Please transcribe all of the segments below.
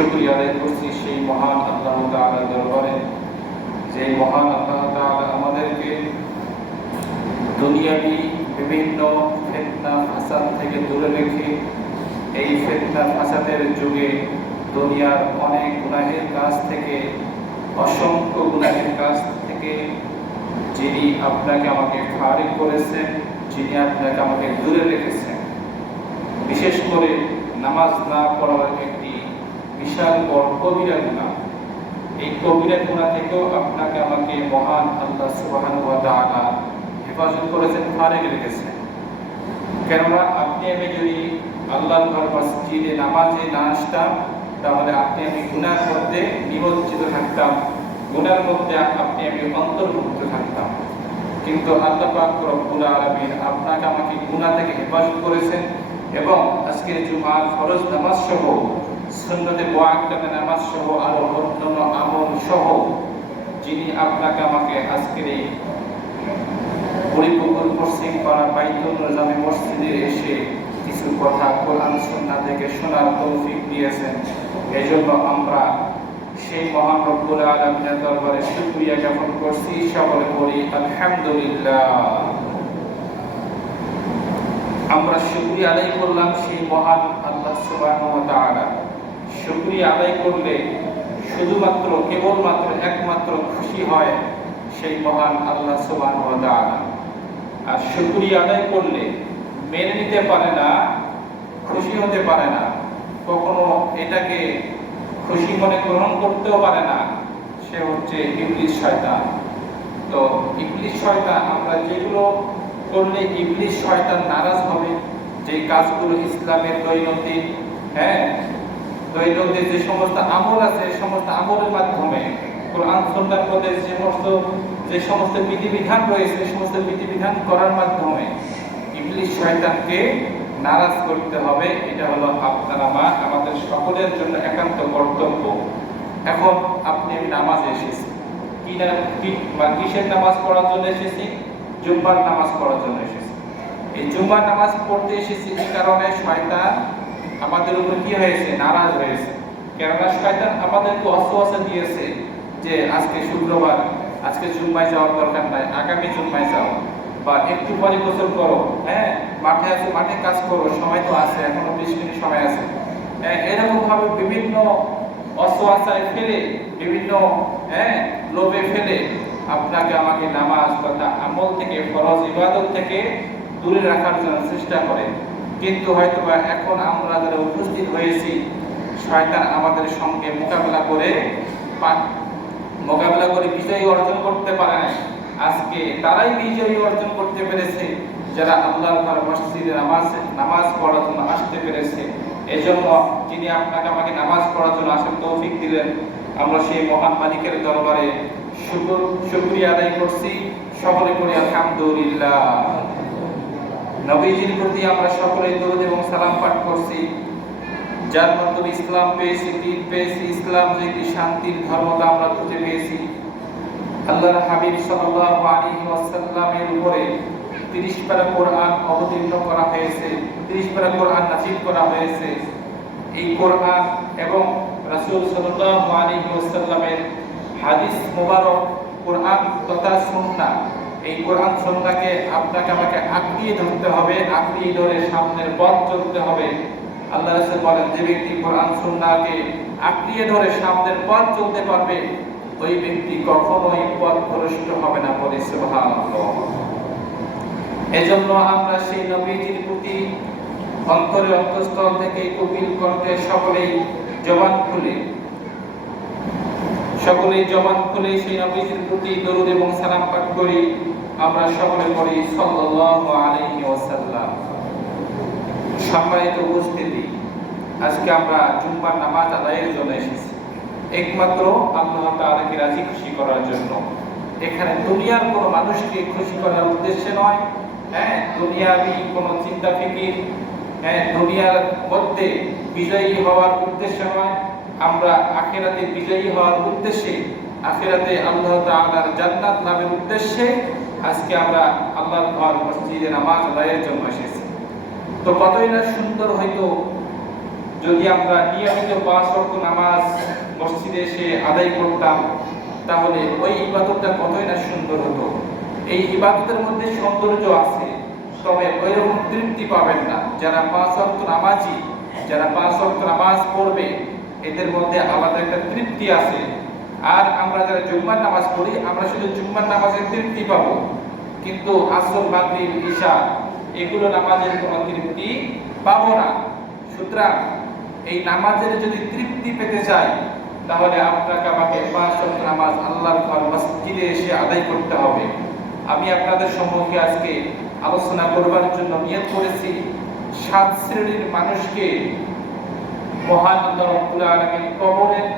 শুকরিয়া আদায় করছি সেই মহান আল্লাহ তাআলার দরবারে, যে মহান আল্লাহ তাআলা আমাদেরকে দুনিয়াবি বিভিন্ন ফিতনা ফাসাদ থেকে দূরে রেখে এই ফিতনা ফাসাদের যুগে দুনিয়ার অনেক গুনাহের কাজ থেকে, অসংখ্য গুনাহের কাজ থেকে যিনি আপনাকে আমাকে ফারিগ করেছেন, যিনি আপনাকে আমাকে দূরে রেখেছেন। বিশেষ করে নামাজ না পড়ার একটি বিশাল বড় কবিরা গুনাহ, এই কবিরা গুনাহ থেকেও আপনাকে আমাকে মহান আল্লাহ সুবহানাহু ওয়া তাআলা হেফাজত করেছেন, ফারিগ রেখেছেন। কেননা আপনি আমি যদি আল্লাহর ঘর মসজিদে নামাজে না আসতাম, তাহলে আপনি আমি গুনার মধ্যে নিমজ্জিত থাকতাম, গুনার মধ্যে আপনি আমি অন্তর্ভুক্ত থাকতাম। কিন্তু আল্লাহ পাক রব্বুল আলামিন আপনাকে আমাকে গুনাহ থেকে হেফাজত করেছেন এবং আজকের জুমার ফরজ নামাজ সহ, সুন্নতে মুআক্কাদা নামাজ সহ আরো অন্যান্য আমল সহ যিনি আপনাকে আমাকে আজকের এই পরিপূর্ণ পশ্চিম পাড়া বাইতুল জামে মসজিদে এসে কিছু কথা কোরআন সুন্নাহ থেকে শোনার তৌফিক দিয়েছেন। এজন্য আমরা সেই মহান রব্বুল আলামিনের দরবারে শুকরিয়া জ্ঞাপন করছি। সকলে বলি আলহামদুলিল্লাহ। আমরা শুকরিয়া আদায় করলাম সেই মহান আল্লাহ সুবহানাহু ওয়া তাআলা। শুকরিয়া আদায় করলে শুধুমাত্র কেবলমাত্র একমাত্র খুশি হয় সেই মহান আল্লাহ সুবহানাহু ওয়া তাআলা। আর শুকরিয়া আদায় করলে মেনে নিতে পারে না, খুশি হতে পারে না, কখনো এটাকে খুশি মনে গ্রহণ করতেও পারে না, সে হচ্ছে ইবলিস শয়তান। তো ইবলিস শয়তান, আমরা যেগুলো করলে ইবলিস শয়তান নারাজ হবে, যে কাজগুলো ইসলামের দৈনন্দিন দৈনন্দিন যে সমস্ত আমল আছে, সমস্ত আমলের মাধ্যমে কোরআন সুন্নাহর মধ্যে যে সমস্ত বিধিবিধান রয়েছে, সমস্ত বিধিবিধান করার মাধ্যমে ইবলিস শয়তানকে নারাজ করতে হবে। এটা হলো আপনার আমাদের সকলের জন্য একান্ত কর্তব্য। এখন আপনি নামাজে এসেছি, কিসের নামাজ পড়ার জন্য এসেছি? জুম্মার নামাজ পড়ার জন্য এসেছি। এই জুম্মার নামাজ পড়তে এসেছি এই কারণে শয়তান আমাদের উপর কি হয়েছে? নারাজ হয়েছে। কেননা শয়তান আমাদেরকে ওয়াসওয়াসা দিয়েছে যে আজকে শুক্রবার, আজকে জুম্মায় যাওয়ার দরকার নাই, আগামী জুম্মায় যাও, বা একটু পরে গোসল করো, মাঠে আসো, মাঠে কাজ করো, সময় তো আছে, এখনো 20 মিনিট সময় আছে। এরকম ভাবে বিভিন্ন ওয়াসওয়াসায় ফেলে, বিভিন্ন লোভে ফেলে আপনাকে আমাকে নামাজ তথা আমল থেকে, ফরজ ইবাদত থেকে দূরে রাখার জন্য চেষ্টা করে। কিন্তু হয়তোবা এখন আমরা যারা উপস্থিত হয়েছি, শয়তান আমাদের সঙ্গে মোকাবেলা করে বিজয় অর্জন করতে পারে না। আজকে তারাই বিজয় অর্জন করতে পেরেছে যারা আল্লাহর ঘর মসজিদে নামাজ পড়ার জন্য আসতে পেরেছে। এজন্য যিনি আপনাকে আমাকে নামাজ পড়ার জন্য আসার তৌফিক দিলেন, আমরা সেই মহান মালিকের দরবারে শুকরিয়া আদায় করছি। সকলে করি আলহামদুলিল্লাহ। নবীজির প্রতি আমরা সকলে দরুদ এবং সালাম পাঠ করছি, যার মাধ্যমে ইসলাম পেয়েছি, দিন পেয়েছি। ইসলাম যে একটি শান্তির ধর্ম তা আমরা খুঁজে পেয়েছি। আল্লাহর হাবিব সাল্লাল্লাহু আলাইহি ওয়াসাল্লামের উপরে 30 পারা কোরআন অবতীর্ণ করা হয়েছে, 30 পারা কোরআন নাযিল করা হয়েছে। এই কোরআন এবং রাসূল সাল্লাল্লাহু আলাইহি ওয়াসাল্লামের হাদিস মোবারক, কোরআন তথা সুন্নাহ, এই কোরআন সুন্নাহকে আপনাকে আমাকে আঁকড়িয়ে ধরতে হবে, আঁকড়িয়ে ধরে সামনের পথ চলতে হবে। আল্লাহ রাসূল বলেন, যে ব্যক্তি কোরআন সুন্নাহকে আঁকড়িয়ে ধরে সামনের পথ চলতে পারবে, ওই ব্যক্তি কখনোই পথভ্রষ্ট হবে না। বলে সুবহানাল্লাহ। এজন্য আমরা সেই নবীজির প্রতি অন্তরে অন্তঃস্থল থেকে কপিল কণ্ঠে সকলেই জবান খুলে সেই নবীজির প্রতি দরুদ এবং সালাম পাঠ করি। আমরা সকলে পড়ি সাল্লাল্লাহু আলাইহি ওয়াসাল্লাম। সম্মানিত উপস্থিতি, আজকে আমরা জুম্মার নামাজ আদায়ের জন্য এসেছি একমাত্র আল্লাহ তাআলাকে রাজি খুশি করার জন্য। এখানে দুনিয়ার কোনো মানুষকে খুশি করার উদ্দেশ্যে নয়, দুনিয়াবি কোনো চিন্তা ফিকির, দুনিয়ার মধ্যে বিজয়ী হওয়ার উদ্দেশ্যে নয়। আমরা আখিরাতে বিজয়ী হওয়ার উদ্দেশ্যে, আখিরাতে আল্লাহ তাআলার জান্নাত লাভের উদ্দেশ্যে আজকে আমরা আল্লাহর ঘর মসজিদে নামাজ আদায়ের জন্য এসেছি। তো কতই না সুন্দর হয়তো যদি আমরা নিয়মিত 5 ওয়াক্ত নামাজ মসজিদে এসে আদায় করতাম, তাহলে ওই ইবাদতটা কতই না সুন্দর হতো। এই ইবাদতের মধ্যে সৌন্দর্য আছে, তবে ওই রকম তৃপ্তি পাবেন না। যারা 5 ওয়াক্ত নামাজি, যারা 5 ওয়াক্ত নামাজ পড়বে, এদের মধ্যে আলাদা একটা তৃপ্তি আছে। আর আমরা যারা জুম্মার নামাজ পড়ি, আমরা শুধু জুম্মার নামাজের তৃপ্তি পাবো, কিন্তু আসর, মাগরিব, ইশা এগুলো নামাজের কোনো তৃপ্তি পাবো না। সুতরাং এই নামাজের যদি তৃপ্তি পেতে চাই, তাহলে আপনাকে আমাকে 5 ওয়াক্ত নামাজ আল্লাহর ঘর মসজিদে এসে আদায় করতে হবে। আমি আপনাদের সম্মুখে আজকে আলোচনা করবার জন্য নিয়ত করেছি 7 শ্রেণীর মানুষকে মহান আল্লাহ রাব্বুল আলামিন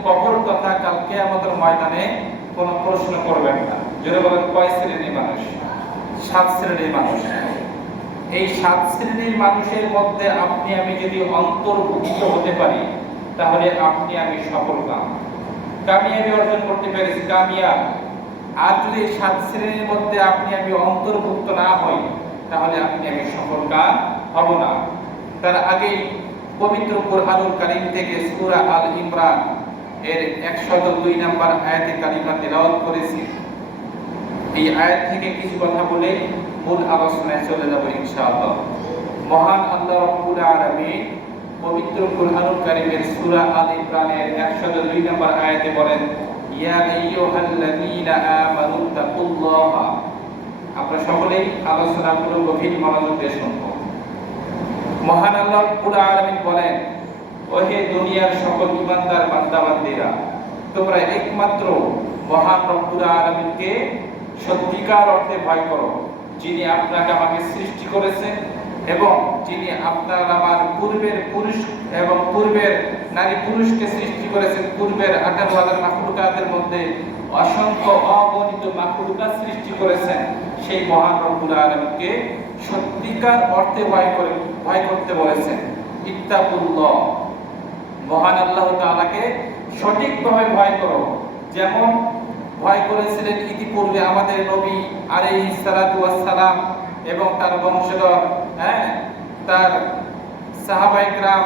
কবর তথা কাল কিয়ামতের ময়দানে কোনো প্রশ্ন করবেন না। জোরে বলেন, কয় শ্রেণীর মানুষ? 7 শ্রেণীর মানুষ। এই 7 শ্রেণীর মানুষের মধ্যে আপনি আমি যদি অন্তর্ভুক্ত হতে পারি, তাহলে আপনি আমি সফল কামিয়াবি অর্জন করতে পেরেছি, কামিয়াব। আর যদি এই 7 শ্রেণীর মধ্যে আপনি আমি অন্তর্ভুক্ত না হই, তাহলে আপনি আমি সফল হব না। তার আগেই পবিত্র কুরআনুল কারীম থেকে সূরা আল ইমরান এর 102 নম্বর আয়াতে কারিমা তেলাওয়াত করেছি। এই আয়াত থেকে কিছু কথা বলে মূল আলোচনায় চলে যাব ইনশাআল্লাহ। মহান আল্লাহ রাব্বুল আলামিন পবিত্র কুরআনুল কারীমের সূরা আল ইমরানের 102 নম্বর আয়াতে বলেন, ইয়া আইয়ুহাল্লাযীনা আমানু তাকুল্লাহা। আমরা সকলেই আলোচনাগুলো গভীর মনোযোগ দিয়ে শুনব। মহান আল্লাহ রাব্বুল আলামিন বলেন, ওহে দুনিয়ার সকল ঈমানদার বান্দা-বান্দীরা, তোমরা একমাত্র মহান রব্বুল আলামিনকে সত্যিকার অর্থে ভয় করো, যিনি আপনাকে আমাকে সৃষ্টি করেছেন এবং যিনি আপনার আমার পূর্বের পুরুষ এবং পূর্বের নারী পুরুষকে সৃষ্টি করেছেন। পূর্বের 18,000 মাখলুকাতের মধ্যে অসংখ্য অগণিত মাখলুকাত সৃষ্টি করেছেন। সেই মহান রব্বুল আলামিনকে সত্যিকার অর্থে ভয় করতে বলেছেন। ইত্তাকুল্লাহ, মহান আল্লাহ তাআলাকে সঠিকভাবে ভয় করো, যেমন ভয় করেছিলেন ইতিপূর্বে আমাদের নবী আলাইহিস সালাতু ওয়াস সালাম এবং তার বংশধর, তার সাহাবায়ে কিরাম,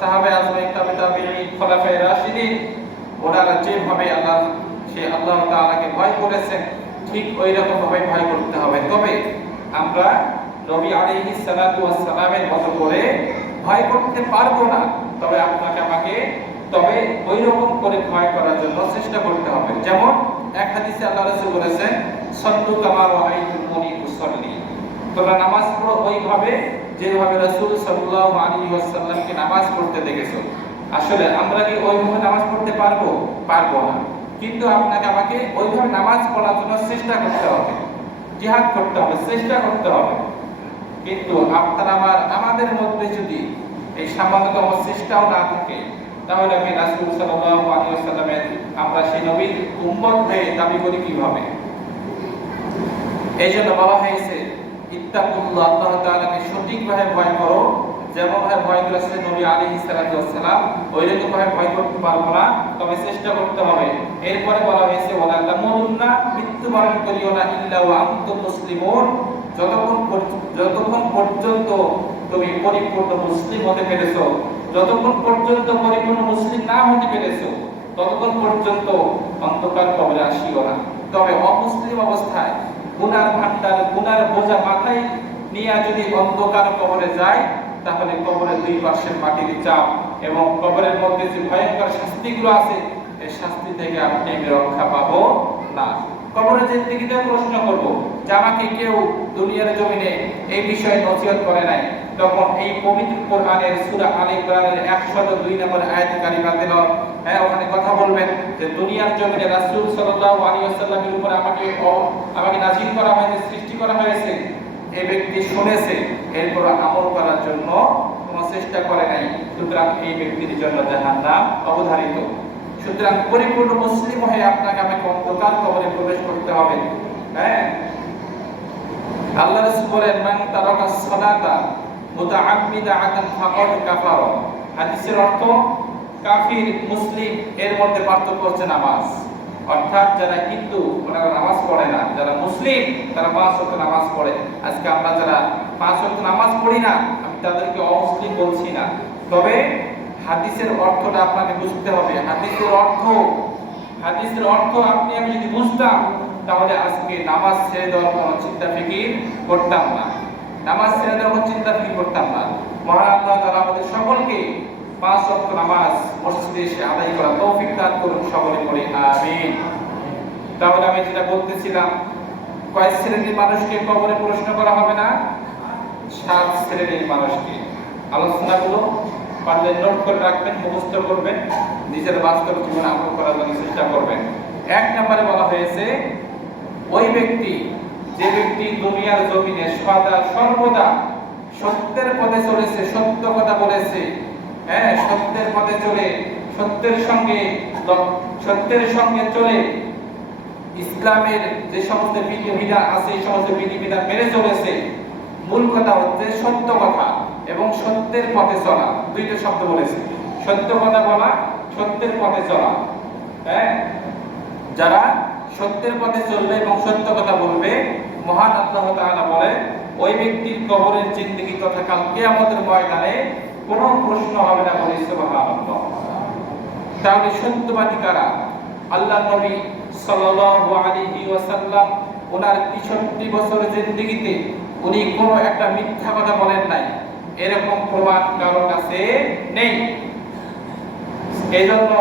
সাহাবায়ে আজমাইন, তাবিঈন, খোলাফায়ে রাশিদিন, ওনারা যেভাবে আল্লাহ তাআলাকে ভয় করেছেন, ঠিক ওই রকম ভাবে ভয় করতে হবে। তবে আমরা নবী আলাইহিস সালাতু ওয়াস সালামের মতো করে ভয় করতে পারবো না, তবে আপনাকে আমাকে ওই রকম করে ভয় করার জন্য চেষ্টা করতে হবে। যেমন এক হাদিসে আল্লাহ রাসূল বলেছেন, সাল্লু কামা রাআইতুমুনি উসাল্লি। তোমরা নামাজ পড়ো ওইভাবে যেভাবে রাসূল সাল্লাল্লাহু আলাইহি ওয়াসাল্লামকে নামাজ পড়তে দেখেছো। আসলে আমরা কি ওইভাবে নামাজ পড়তে পারবো না, কিন্তু আপনাকে আমাকে ওইভাবে নামাজ পড়ার জন্য চেষ্টা করতে হবে, জিহাদ করতে হবে, চেষ্টা করতে হবে। কিন্তু আমাদের মধ্যে যদি এই সামান্যতম চেষ্টাও না থাকে, তাহলে আমি রাসূল সাল্লাল্লাহু আলাইহি ওয়াসাল্লামের আমরা সেই নবীর উম্মত হয়ে দাবি করি কিভাবে? এইজন্য বলা হয়েছে, ইত্তাকুল্লাহ, আল্লাহ তাআলাকে সঠিকভাবে ভয় করো, যেমন ভাবে ভয় করেছিলেন নবী আলাইহিস সালাতু ওয়াস সালাম, ওইরকম ভাবে ভয় করতে পারবো না, তবে চেষ্টা করতে হবে। এরপরে বলা হয়েছে, ওয়ালা তামুতুন্না, মৃত্যুবরণ করিও না ইল্লা ওয়া আনতুম মুসলিমুন, যতক্ষণ পর্যন্ত তুমি পরিপূর্ণ মুসলিম হতে পেরেছো। যতক্ষণ পর্যন্ত পরিপূর্ণ মুসলিম না হতে পেরেছো, ততক্ষণ পর্যন্ত অন্ধকার কবরে আসিও না। তবে অমুসলিম অবস্থায় গুনার ভান্ডার, গুনার বোঝা মাথায় নিয়ে যদি অন্ধকার কবরে যায়, তাহলে কবরের 2 পাশের মাটির চাপ এবং কবরের মধ্যে যে ভয়ঙ্কর শাস্তিগুলো আছে, এই শাস্তি থেকে আপনি রক্ষা পাবো না। কবরে জিন্দেগিতে প্রশ্ন করব যে আমাকে কেউ দুনিয়ার জমিনে এই বিষয়ে নসিহত করে নাই, তখন এই পবিত্র কোরআনের সূরা আল ইমরানের 102 নম্বর আয়াত কারিমা তেলাওয়াত, ওখানে কথা বলবেন যে দুনিয়ার জমিনে রাসূল সাল্লাল্লাহু আলাইহি ওয়াসাল্লামের উপর আমাকে নাযিল করা হয়েছে, সৃষ্টি করা হয়েছে। এই ব্যক্তি শুনেছে, এরপর আমল করার জন্য কোনো চেষ্টা করে নাই, সুতরাং এই ব্যক্তির জন্য জাহান্নাম অবধারিত। সুতরাং পরিপূর্ণ মুসলিম হয়ে আপনাকে আমাকে অন্ধকার কবরে প্রবেশ করতে হবে। আল্লাহ রাসূল বলেন, মান তারাকাস সালাতা মুতাআম্মিদাতান ফাকাদ কাফারা। হাদিসের অর্থ, কাফির মুসলিম এর মধ্যে পার্থক্য হচ্ছে নামাজ। অর্থাৎ যারা হিন্দু ওনারা নামাজ পড়ে না, যারা মুসলিম তারা 5 ওয়াক্ত নামাজ পড়ে। আজকে আমরা যারা 5 ওয়াক্ত নামাজ পড়ি না, আমি তাদেরকে অমুসলিম বলছি না, তবে হাদিসের অর্থটা আপনাকে বুঝতে হবে। হাদিসের অর্থ আপনি আমি যদি বুঝতাম, তাহলে আজকে নামাজ ছেড়ে দেওয়ার কোনো চিন্তা ফিকির করতাম না। মহান আল্লাহ তাআলা আমাদের সকলকে 5 ওয়াক্ত নামাজ মসজিদে এসে আদায় করার তৌফিক দান করুন, সকলে পড়ে আমিন। তাহলে আমি যেটা বলতেছিলাম, কয় শ্রেণীর মানুষকে কবরে প্রশ্ন করা হবে না? 7 শ্রেণীর মানুষকে। আলোচনাগুলো পারলে নোট করে রাখবেন, মুখস্থ করবেন, নিজের বাস্তব জীবনে আমল করার জন্য চেষ্টা করবেন। 1 নম্বরে বলা হয়েছে, ওই ব্যক্তি যে ব্যক্তি দুনিয়ার জমিনে সর্বদা সত্যের পথে চলেছে, সত্য কথা বলেছে, সত্যের পথে চলে, সত্যের সঙ্গে চলে, ইসলামের যে সমস্ত বিধিবিধান আছে এই সমস্ত বিধিবিধান মেনে চলেছে। মূল কথা হচ্ছে সত্য কথা এবং সত্যের পথে চলা। দুইটা শব্দ বলেছে, সত্য কথা বলা, সত্যের পথে চলা। যারা সত্যের পথে চলবে এবং সত্য কথা বলবে, মহান আল্লাহ তাআলা বলে ওই ব্যক্তির কবরের জিন্দেগি তথা কাল কিয়ামতের ময়দানে কোনো প্রশ্ন হবে না, বলে সুবহানাল্লাহ। তাহলে সত্যবাদী কারা? আল্লাহর নবী সাল্লাল্লাহু আলাইহি ওয়াসাল্লাম ওনার 65 বছরের জিন্দেগিতে উনি কোনো একটা মিথ্যা কথা বলেন নাই, এরকম প্রমাণ কারো কাছে নেই। এইজন্য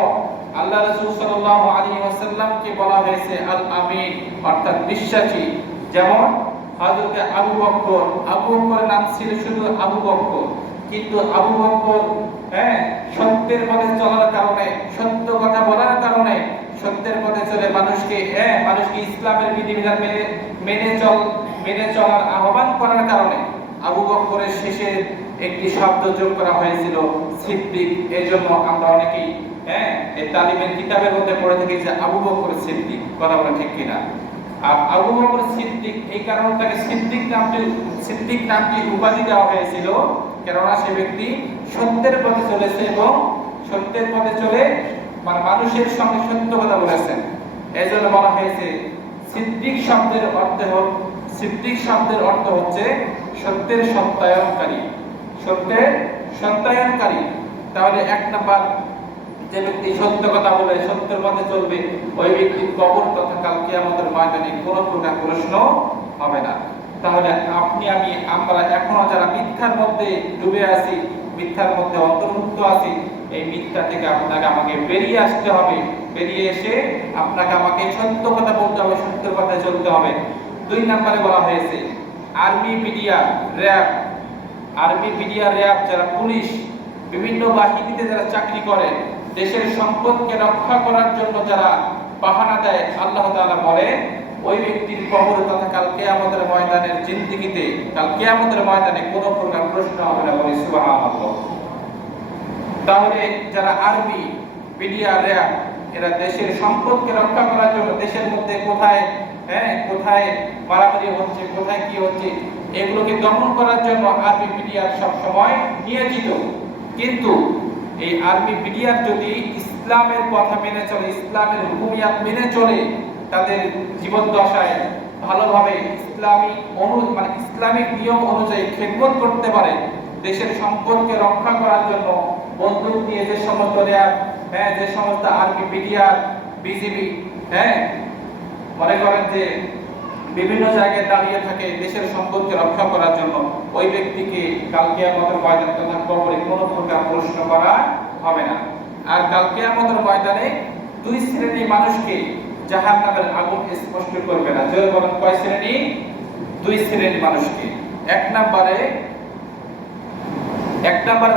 আল্লাহ রাসূল সাল্লাল্লাহু আলাইহি ওয়াসাল্লামকে বলা হয়েছে আল আমিন, অর্থাৎ বিশ্বাসী। যেমন হযরত আবু বকরের নাম ছিল শুধু আবু বকর, কিন্তু আবু বকর সত্যের পথে চলার কারণে, সত্য কথা বলার কারণে, সত্যের পথে চলে মানুষকে ইসলামের বিধিবিধান মেনে চলার আহ্বান করার কারণে আবু বকরের শেষে একটি শব্দ যোগ করা হয়েছিল সিদ্দিক। এই জন্য আমরা অনেকেই এই তালিমের কিতাবের মধ্যে পড়ে থাকি যে আবু বকর সিদ্দিক। কথা বলা ঠিক কিনা? আর আবু বকর সিদ্দিক এই কারণে তাকে সিদ্দিক নামটি উপাধি দেওয়া হয়েছিল, কেননা সে ব্যক্তি সত্যের পথে চলেছে এবং সত্যের পথে চলে মানুষের সঙ্গে সত্য কথা বলেছেন। এই জন্য বলা হয়েছে সিদ্দিক শব্দের অর্থ হচ্ছে সত্যের সত্যায়নকারী। তাহলে 1 নাম্বার, যে ব্যক্তি সত্য কথা বলে, সত্যের পথে চলবে, ওই ব্যক্তির কবর তথা কাল কিয়ামতের ময়দানে কোনো প্রকার প্রশ্ন হবে না। তাহলে আমরা এখনো যারা মিথ্যার মধ্যে ডুবে আছি, মিথ্যার মধ্যে অন্তর্ভুক্ত আছি, এই মিথ্যা থেকে আমাকে বেরিয়ে আসতে হবে। বেরিয়ে এসে আমাকে সত্য কথা বলতে হবে, সত্যের কথায় চলতে হবে। 2 নম্বরে বলা হয়েছে আর্মি, মিডিয়া, র‍্যাব যারা পুলিশ, বিভিন্ন বাহিনীতে যারা চাকরি করে, দেশের সম্পদকে রক্ষা করার জন্য যারা বাহানা দেয়, আল্লাহ তাআলা বলে ওই ব্যক্তির কবর তথা কাল কিয়ামতের ময়দানে কোনো প্রকার প্রশ্ন হবে না, বলে সুবহানাল্লাহ। তাহলে যারা আর্মি, মিডিয়া, র‍্যাব এরা দেশের সম্পদকে রক্ষা করার জন্য, দেশের মধ্যে কোথায় মারামারি হচ্ছে, কোথায় কি হচ্ছে, এগুলোকে দমন করার জন্য আর্মি, মিডিয়া সব সময় নিয়োজিত। কিন্তু এই আর্মি, মিডিয়া যদি ইসলামের কথা মেনে চলে, ইসলামের হুকুমিয়াত মেনে চলে, তাদের জীবন দশায় ভালোভাবে ইসলামিক নিয়ম অনুযায়ী খেদমত করতে পারে, দেশের সম্পদকে রক্ষা করার জন্য বন্দুক নিয়ে যে সমস্ত র‍্যাব, যে সমস্ত আর্মি, মিডিয়া, বিজিবি মনে করেন যে বিভিন্ন জায়গায় দাঁড়িয়ে থাকে দেশের সম্পদকে রক্ষা করার জন্য, ওই ব্যক্তিকে কাল কিয়ামতের ময়দানে তথা কবরে কোনো প্রকার প্রশ্ন করা হবে না। আর কাল কিয়ামতের ময়দানে 2 শ্রেণীর মানুষকে জাহান্নামের আগুন স্পর্শ করবে না। জোরে বলেন, কয় শ্রেণী? 2 শ্রেণীর মানুষকে। 1 নম্বরে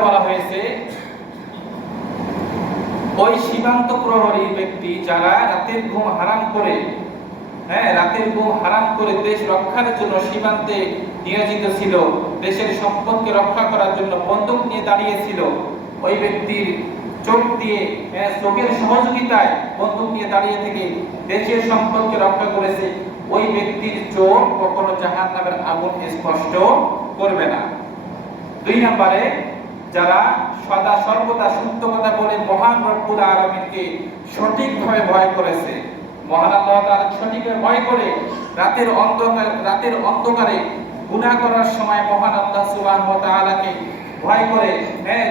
বলা হয়েছে ওই সীমান্ত প্রহরী ব্যক্তি যারা রাতের ঘুম হারাম করে দেশ রক্ষার জন্য সীমান্তে নিয়োজিত ছিল, দেশের সম্পদকে রক্ষা করার জন্য বন্দুক নিয়ে দাঁড়িয়েছিল। ওই ব্যক্তির চোখের সহযোগিতায় বন্দুক নিয়ে দাঁড়িয়ে থেকে দেশের সম্পদকে রক্ষা করেছে, ওই ব্যক্তির চোখ কখনো জাহান্নামের আগুন স্পর্শ করবে না। 2 নম্বরে যারা সর্বদা সত্য কথা বলে মহান রব্বুল আলামিনকে সঠিকভাবে ভয় করেছে, মহান আল্লাহ তাআলা সঠিকভাবে ভয় করে রাতের অন্ধকারে গুনাহ করার সময় মহান আল্লাহ সুবহানাহু ওয়া তাআলাকে ভয় করে,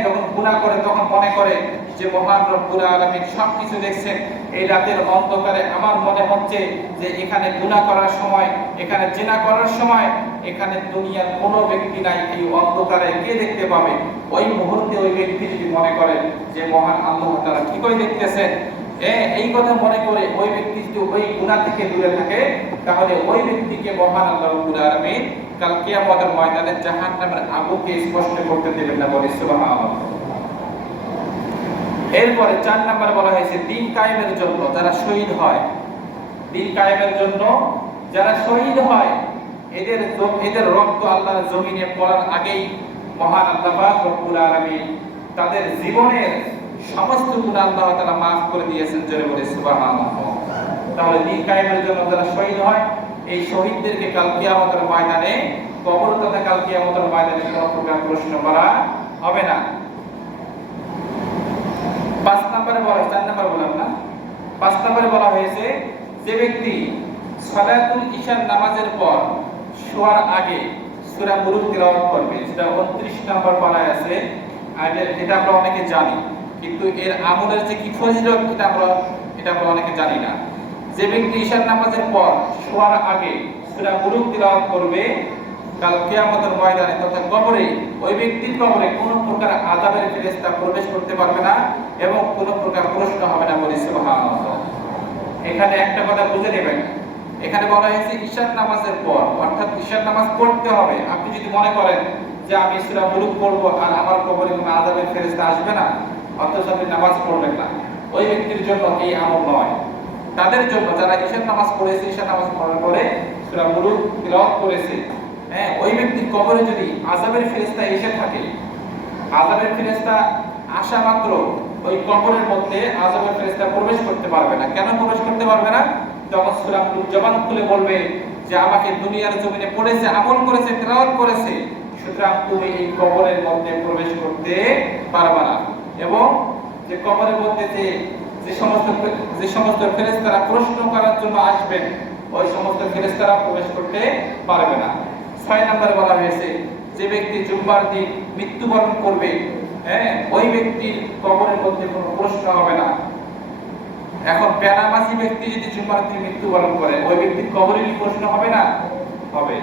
যখন গুনাহ করে তখন মনে করে যে মহান রব্বুল আলামিন সবকিছু দেখছেন। এই রাতের অন্ধকারে আমার মনে হচ্ছে যে এখানে গুনাহ করার সময়, এখানে জিনা করার সময় এখানে দুনিয়ার কোনো ব্যক্তি নাই, এই অন্ধকারে কে দেখতে পাবে? ওই মুহূর্তে ওই ব্যক্তি যদি মনে করে যে মহান আল্লাহ তাআলা কি করে দেখতেছেন, এই কথা মনে করে ওই ব্যক্তি যদি ওই গুনাহ থেকে দূরে থাকে, তাহলে ওই ব্যক্তিকে মহান আল্লাহ রাব্বুল আলামিন কাল কিয়ামতের ময়দানে জাহান্নামের আগুনকে স্পর্শ করতে দেবেন না, বলি সুবহানাল্লাহ। এরপরে 4 নম্বরে বলা হয়েছে দ্বীন কায়েমের জন্য যারা শহীদ হয়, দ্বীন কায়েমের জন্য যারা শহীদ হয়, এদের রক্ত আল্লাহর জমিনে পড়ার আগেই মহান আল্লাহ পাক রব্বুল আলামিন তাদের জীবনের সমস্ত গুনাহ আল্লাহ তাআলা maaf করে দিয়েছেন, জোরে বলি সুবহানাল্লাহ। তাহলে দ্বীন কায়েমের জন্য যারা শহীদ হয়, এই শহীদদেরকে কাল কিয়ামতের ময়দানে, কবর তথা কাল কিয়ামতের ময়দানে কোনো প্রকার প্রশ্ন করা হবে না। 5 নম্বরে বলা হয়েছে, 4 নম্বর বললাম না, 5 নম্বরে বলা হয়েছে যে ব্যক্তি সালাতুল ইশার নামাজের পর শোয়ার আগে সূরা মুলক তিলাওয়াত করবে, সেটা 29 নম্বর পারায় আছে। আর এটা আমরা অনেকে জানি, কিন্তু এর আমলের যে কি ফজিলত এটা আমরা অনেকে জানি না। যে ব্যক্তি ইশার নামাজের পর শোয়ার আগে সূরা মুলক তিলাওয়াত করবে, কাল কিয়ামতের ময়দানে তথা কবরে, ওই ব্যক্তির কবরে কোনো প্রকার আযাবের ফেরেশতা প্রবেশ করতে পারবে না এবং কোনো প্রকার প্রশ্ন হবে না, বলি সুবহানাল্লাহ। এখানে একটা কথা বুঝে নেবেন, এখানে বলা হয়েছে ইশার নামাজের পর, অর্থাৎ ইশার নামাজ পড়তে হবে। আপনি যদি মনে করেন যে আমি সূরা মুলক পড়ব আর আমার কবরে কোনো আযাবের ফেরেশতা আসবে না, অথচ আপনি নামাজ পড়বেন না, ওই ব্যক্তির জন্য এই আমল নয়। তাদের জন্য যারা ইশার নামাজ পড়েছে, ইশার নামাজ পড়ার পরে সূরা মুলক তিলাওয়াত করেছে, ওই ব্যক্তির কবরে যদি আযাবের ফেরেশতা এসে থাকে, আযাবের ফেরেশতা আসা মাত্র ওই কবরের মধ্যে আযাবের ফেরেশতা প্রবেশ করতে পারবে না। কেন প্রবেশ করতে পারবে না? তখন সূরা মুলক জবান খুলে বলবে যে আমাকে দুনিয়ার জমিনে পড়েছে, আমল করেছে, তেলাওয়াত করেছে, সুতরাং তুমি এই কবরের মধ্যে প্রবেশ করতে পারবে না। এবং যে কবরের মধ্যে যে সমস্ত ফেরেশতারা প্রশ্ন করার জন্য আসবেন, ওই সমস্ত ফেরেশতারা প্রবেশ করতে পারবে না। 6 নম্বরে বলা হয়েছে যে ব্যক্তি জুম্মার দিন মৃত্যুবরণ করবে, ওই ব্যক্তির কবরের মধ্যে কোনো প্রশ্ন হবে না। এখন বেনামাজি ব্যক্তি যদি জুম্মার দিন মৃত্যুবরণ করে, ওই ব্যক্তির কবরে কি প্রশ্ন হবে না? হবে।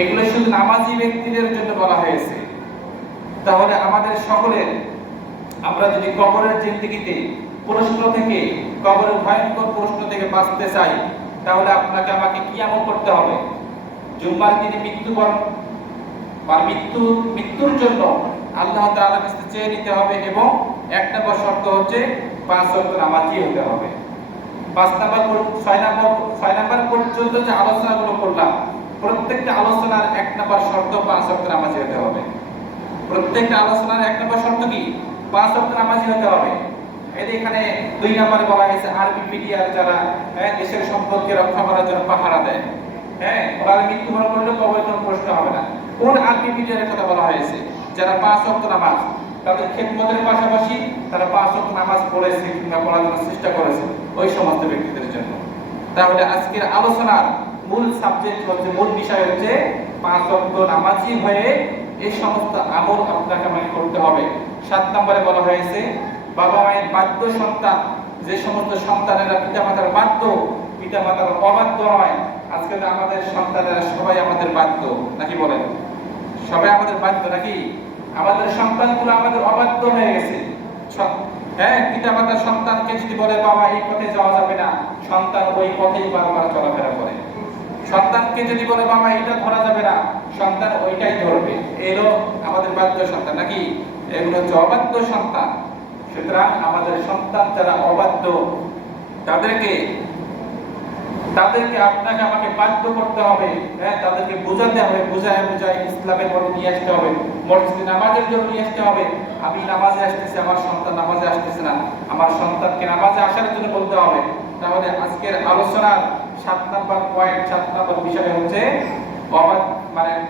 এগুলো শুধু নামাজি ব্যক্তিদের জন্য বলা হয়েছে। তাহলে আমাদের সকলের, আমরা যদি কবরের জিন্দেগিতে প্রশ্ন থেকে, কবরের ভয়ঙ্কর প্রশ্ন থেকে বাঁচতে চাই, তাহলে আপনাকে আমাকে কি আমল করতে হবে? জুম্মার দিনে মৃত্যুবরণ বা মৃত্যুর জন্য আল্লাহ তাআলার কাছে চেয়ে নিতে হবে, এবং 1 নম্বর শর্ত হচ্ছে 5 ওয়াক্ত নামাজি হতে হবে। 6 নম্বর পর্যন্ত যে আলোচনাগুলো করলাম, প্রত্যেকটা আলোচনার 1 নম্বর শর্ত 5 ওয়াক্ত নামাজি হতে হবে। প্রত্যেকটা আলোচনার 1 নম্বর শর্ত কি? 5 ওয়াক্ত নামাজি হতে হবে। এখানে 2 নম্বরে বলা হয়েছে আরবি মিডিয়ার যারা দেশের সম্পদকে রক্ষা করার জন্য পাহারা দেয়, ওরা মৃত্যুবরণ করলে কবরে কোনো প্রশ্ন হবে না। কোন আরবি মিডিয়ার কথা বলা হয়েছে? যারা 5 ওয়াক্ত নামাজ, তাদের খেদমতের পাশাপাশি তারা 5 ওয়াক্ত নামাজ পড়েছে কিংবা পড়ার জন্য চেষ্টা করেছে, ওই সমস্ত ব্যক্তিদের জন্য। তাহলে আজকের আলোচনার মূল সাবজেক্ট হচ্ছে, মূল বিষয় হচ্ছে 5 ওয়াক্ত নামাজি হয়ে এই সমস্ত আমল আপনাকে আমাকে করতে হবে। 7 নম্বরে বলা হয়েছে বাবা মায়ের বাধ্য সন্তান, যে সমস্ত সন্তানেরা পিতামাতার বাধ্য, পিতামাতার অবাধ্য হয়। আজকে তো আমাদের সন্তানেরা সবাই আমাদের বাধ্য, নাকি বলেন? সবাই আমাদের বাধ্য নাকি? আমাদের সন্তানগুলো আমাদের অবাধ্য হয়ে গেছে। পিতামাতা সন্তানকে যদি বলে বাবা এই পথে যাওয়া যাবে না, সন্তান ওই পথেই বারবার চলাফেরা করে। সন্তানকে যদি বলে বাবা এটা ধরা যাবে না, সন্তান ওইটাই ধরবে। এলো আমাদের বাধ্য সন্তান নাকি? এগুলো হচ্ছে অবাধ্য সন্তান। সুতরাং আমাদের সন্তান যারা অবাধ্য, তাদেরকে আপনাকে আমাকে বাধ্য করতে হবে, তাদেরকে বোঝাতে হবে, বুঝায় ইসলামের মধ্যে নিয়ে আসতে হবে, মসজিদে নামাজের জন্য নিয়ে আসতে হবে। আমি নামাজে আসতেছি, আমার সন্তান নামাজে আসতেছে না, আমার সন্তানকে নামাজে আসার জন্য বলতে হবে। তাহলে আজকের আলোচনার 7 নম্বর বিষয় হচ্ছে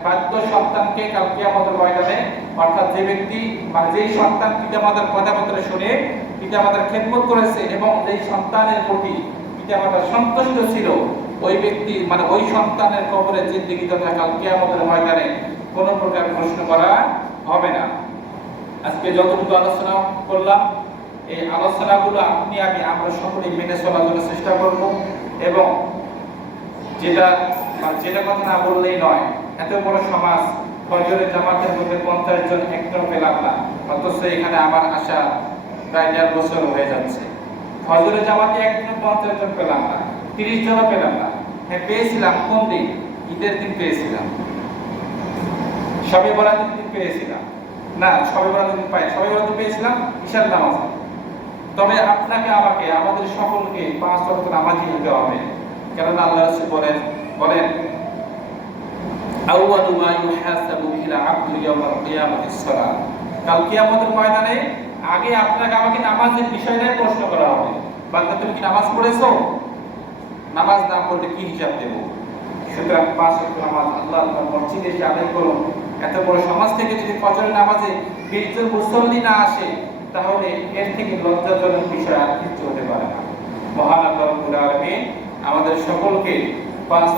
বাধ্য সন্তানকে কাল কিয়ামতের ময়দানে, অর্থাৎ যে ব্যক্তি যেই সন্তান পিতামাতার কথাবার্তা শুনে পিতামাতার খেদমত করেছে এবং যেই সন্তানের প্রতি পিতামাতা সন্তুষ্ট ছিল, ওই ব্যক্তি ওই সন্তানের কবরে জিন্দেগি তথা কাল কিয়ামতের ময়দানে কোনো প্রকার প্রশ্ন করা হবে না। আজকে যতটুকু আলোচনা করলাম, এই আলোচনাগুলো আপনি আমি আমরা সকলেই মেনে চলার জন্য চেষ্টা করব, এবং যেটা যেটা কথা না বললেই নয়, এত বড় সমাজ ফজরের জামাতের মধ্যে 50 জন একজন পেলাম না, অথচ এখানে আমার আসা প্রায় 1.5 বছর হয়ে যাচ্ছে। ফজরের জামাতে একজন 50 জন পেলাম না, 30 জনও পেলাম না। হ্যাঁ, পেয়েছিলাম কোন দিন? ঈদের দিন পেয়েছিলাম, শবে বরাতের দিন পেয়েছিলাম, না শবে বরাতের দিন পাই, শবে বরাতের পেয়েছিলাম ঈশার নামাজ। তবে আপনাকে আমাকে আমাদের সকলকে 5 ওয়াক্ত নামাজি হতে হবে, কেননা আল্লাহ রাসূল বলেন আউয়ালু মা ইউহাসাবু বিল আবদু ইয়াওমাল কিয়ামাতিস সালাত। কাল কিয়ামতের ময়দানে আগে আপনাকে আমাকে নামাজের বিষয়টাই প্রশ্ন করা হবে, বান্দা তুমি কি নামাজ পড়েছো? নামাজ না পড়লে কি হিসাব দেব? সুতরাং 5 ওয়াক্ত নামাজ আল্লাহর মসজিদে এসে আদায় করুন। এত বড় সমাজ থেকে যদি ফজরের নামাজে 20 জন মুসল্লি না আসে, তাহলে এর থেকে লজ্জাজনক বিষয় আর কিছু হতে পারে না। মহান আল্লাহ রাব্বুল আলামিন আমাদের সকলকে 5